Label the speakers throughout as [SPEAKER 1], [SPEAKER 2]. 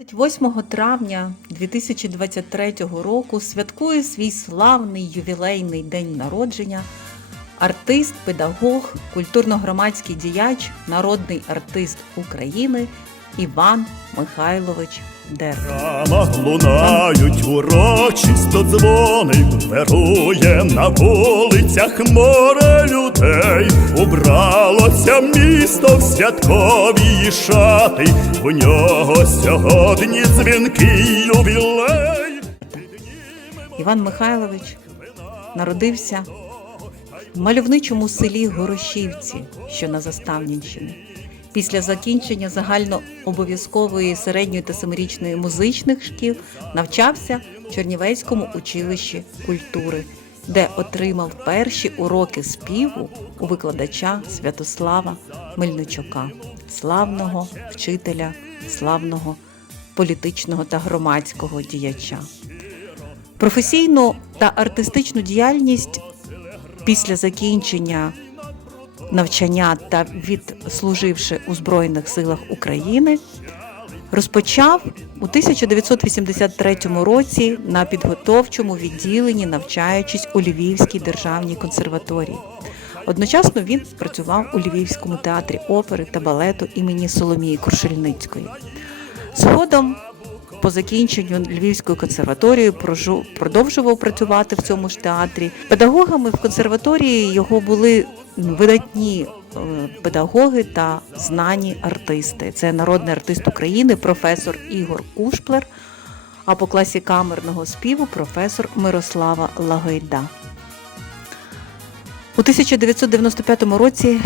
[SPEAKER 1] 28 травня 2023 року святкує свій славний ювілейний день народження. Артист, педагог, культурно-громадський діяч, народний артист України Іван Михайлович Дерг.
[SPEAKER 2] Брамах лунають урочисто дзвони, вирує на вулицях море людей, убралося місто в святкові шати, в нього сьогодні дзвінкий ювілей.
[SPEAKER 1] Іван Михайлович народився в мальовничому селі Горошівці, що на Заставнінщині. Після закінчення загальнообов'язкової середньої та семирічної музичних шкіл навчався в Чернівецькому училищі культури, де отримав перші уроки співу у викладача Святослава Мельничука, славного вчителя, славного політичного та громадського діяча. Професійну та артистичну діяльність після закінчення навчання та відслуживши у Збройних силах України, розпочав у 1983 році на підготовчому відділенні, навчаючись у Львівській державній консерваторії. Одночасно він працював у Львівському театрі опери та балету імені Соломії Крушельницької. Згодом, по закінченню Львівської консерваторії, продовжував працювати в цьому ж театрі. Педагогами в консерваторії його були видатні е, педагоги та знані артисти. Це народний артист України, професор Ігор Кушплер, а по класі камерного співу професор Мирослава Лагайда. У 1995 році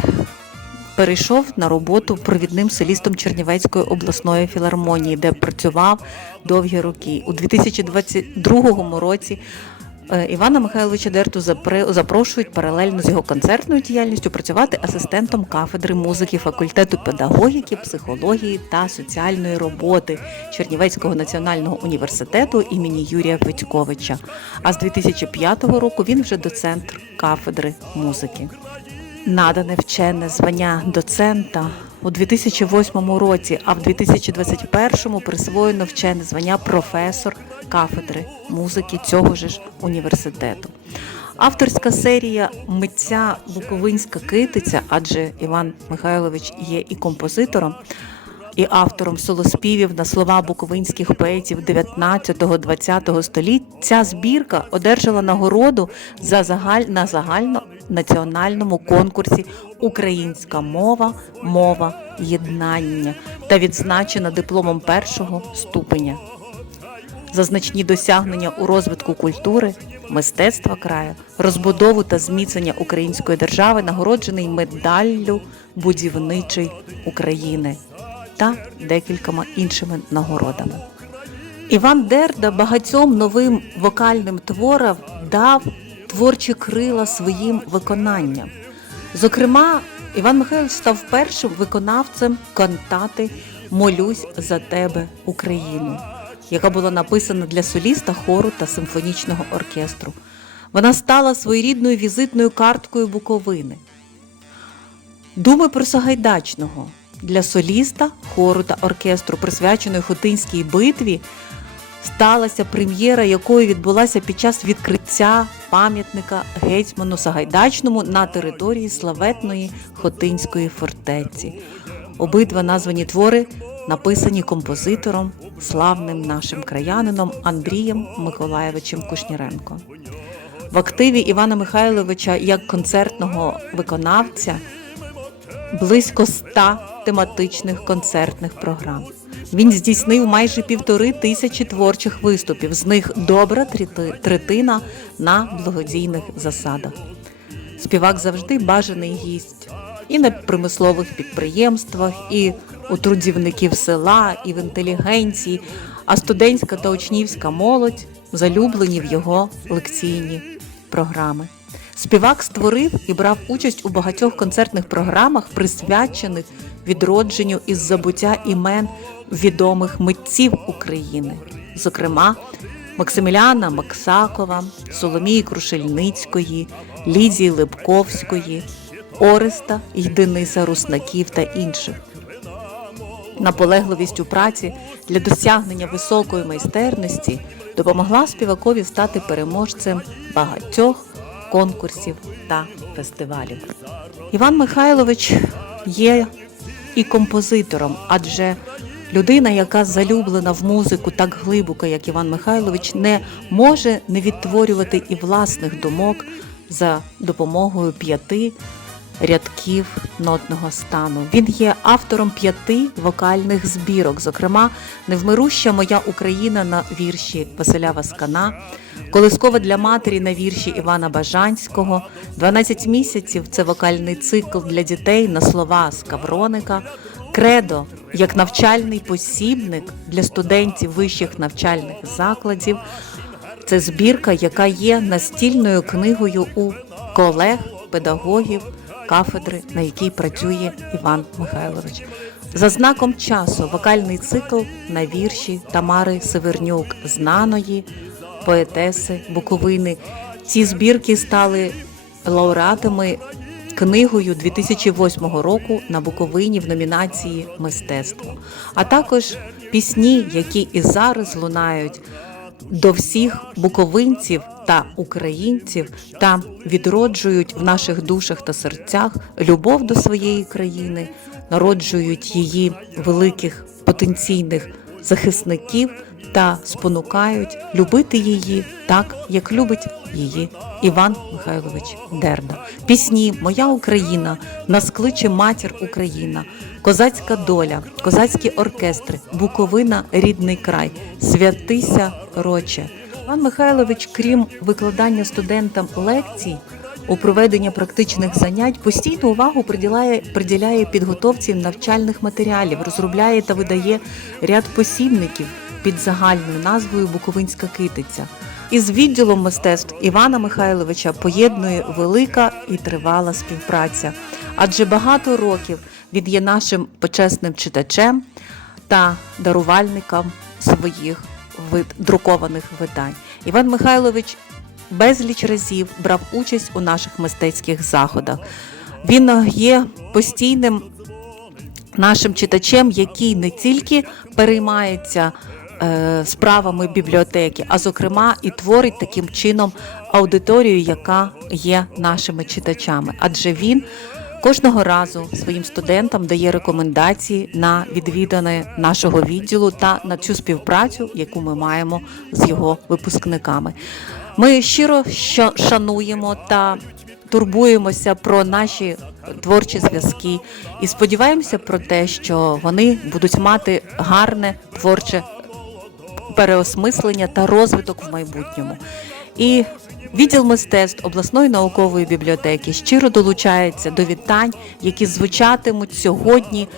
[SPEAKER 1] перейшов на роботу провідним солістом Чернівецької обласної філармонії, де працював довгі роки. У 2022 році е, Івана Михайловича Дерту запрошують паралельно з його концертною діяльністю працювати асистентом кафедри музики факультету педагогіки, психології та соціальної роботи Чернівецького національного університету імені Юрія Федьковича. А з 2005 року він вже доцент кафедри музики. Надане вчене звання доцента у 2008 році, а в 2021 присвоєно вчене звання професор кафедри музики цього ж університету. Авторська серія митця Буковинська китиця, адже Іван Михайлович є і композитором, і автором солоспівів на слова буковинських поетів 19-20 століть. Ця збірка одержала нагороду за загаль... на загальнонаціональному конкурсі Українська мова, мова єднання та відзначена дипломом першого ступеня. За значні досягнення у розвитку культури, мистецтва краю, розбудову та зміцнення української держави нагороджений медаллю будівничий України та декількома іншими нагородами. Іван Дерда багатьом новим вокальним творам дав творчі крила своїм виконанням. Зокрема, Іван Михайлович став першим виконавцем кантати Молюсь за тебе, Україну, яка була написана для соліста хору та симфонічного оркестру. Вона стала своєрідною візитною карткою Буковини. Думи про Сагайдачного для соліста, хору та оркестру, присвяченої Хотинській битві, сталася прем'єра, якої відбулася під час відкриття пам'ятника гетьману Сагайдачному на території славетної Хотинської фортеці. Обидва названі твори написані композитором, славним нашим краянином Андрієм Миколаєвичем Кушніренко. В активі Івана Михайловича як концертного виконавця близько ста тематичних концертних програм. Він здійснив майже півтори тисячі творчих виступів, з них добра третина на благодійних засадах. Співак завжди бажаний гість і на промислових підприємствах, і у трудівників села, і в інтелігенції, а студентська та учнівська молодь залюблені в його лекційні програми. Співак створив і брав участь у багатьох концертних програмах, присвячених відродженню із забуття імен відомих митців України, зокрема Максиміляна Максакова, Соломії Крушельницької, Лідії Липковської, Ореста й Дениса Руснаків та інших. наполегливість у праці для досягнення високої майстерності допомогла співакові стати переможцем багатьох конкурсів та фестивалів. Іван Михайлович є і композитором, адже людина, яка залюблена в музику так глибоко, як Іван Михайлович, не може не відтворювати і власних думок за допомогою п'яти рядків нотного стану. Він є автором п'яти вокальних збірок, зокрема, Невмируща моя Україна на вірші Василя Васкана, Колискова для матері на вірші Івана Бажанського, 12 місяців це вокальний цикл для дітей на слова Скавроника, Кредо як навчальний посібник для студентів вищих навчальних закладів. Це збірка, яка є настільною книгою у колег, педагогів кафедри, на якій працює Іван Михайлович. За знаком часу вокальний цикл на вірші Тамари Севернюк, знаної поетеси Буковини. Ці збірки стали лауреатами книгою 2008 року на Буковині в номінації Мистецтво, а також пісні, які і зараз лунають до всіх буковинців та українців та відроджують в наших душах та серцях любов до своєї країни, народжують її великих потенційних захисників та спонукають любити її так, як любить її Іван Михайлович Дерда. Пісні Моя Україна, нас кличе матір Україна, Козацька доля, козацькі оркестри, Буковина, рідний край, святися роче. Іван Михайлович, крім викладання студентам лекцій у проведенні практичних занять, постійну увагу приділяє, приділяє підготовці навчальних матеріалів, розробляє та видає ряд посібників під загальною назвою Буковинська китиця. Із відділом мистецтв Івана Михайловича поєднує велика і тривала співпраця, адже багато років він є нашим почесним читачем та дарувальником своїх вид друкованих видань. Іван Михайлович безліч разів брав участь у наших мистецьких заходах. Він є постійним нашим читачем, який не тільки переймається е, справами бібліотеки, а зокрема і творить таким чином аудиторію, яка є нашими читачами. Адже він кожного разу своїм студентам дає рекомендації на відвідане нашого відділу та на цю співпрацю, яку ми маємо з його випускниками. Ми щиро шануємо та турбуємося про наші творчі зв'язки і сподіваємося про те, що вони будуть мати гарне творче переосмислення та розвиток в майбутньому. І відділ мистецтв обласної наукової бібліотеки щиро долучається до вітань, які звучатимуть сьогодні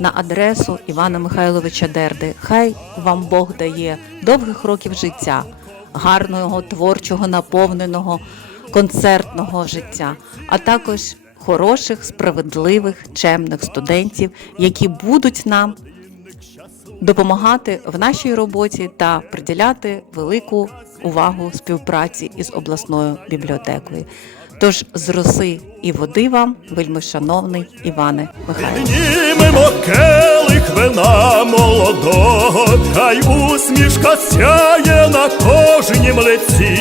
[SPEAKER 1] на адресу Івана Михайловича Дерди. Хай вам Бог дає довгих років життя, гарного, творчого, наповненого, концертного життя, а також хороших, справедливих, чемних студентів, які будуть нам допомагати в нашій роботі та приділяти велику увагу співпраці із обласною бібліотекою. Тож з роси і води вам, вельми шановний Іване Михайлович.
[SPEAKER 2] Вина молодого, хай усмішка сяє на кожнім лиці,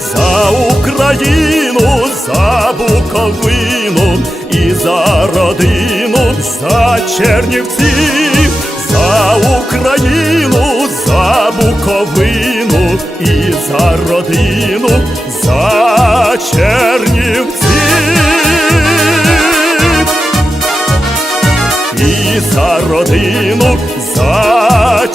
[SPEAKER 2] за Україну, за Буковину і за родину, за Чернівців, за Україну, за родину, за чернівці. І за родину, за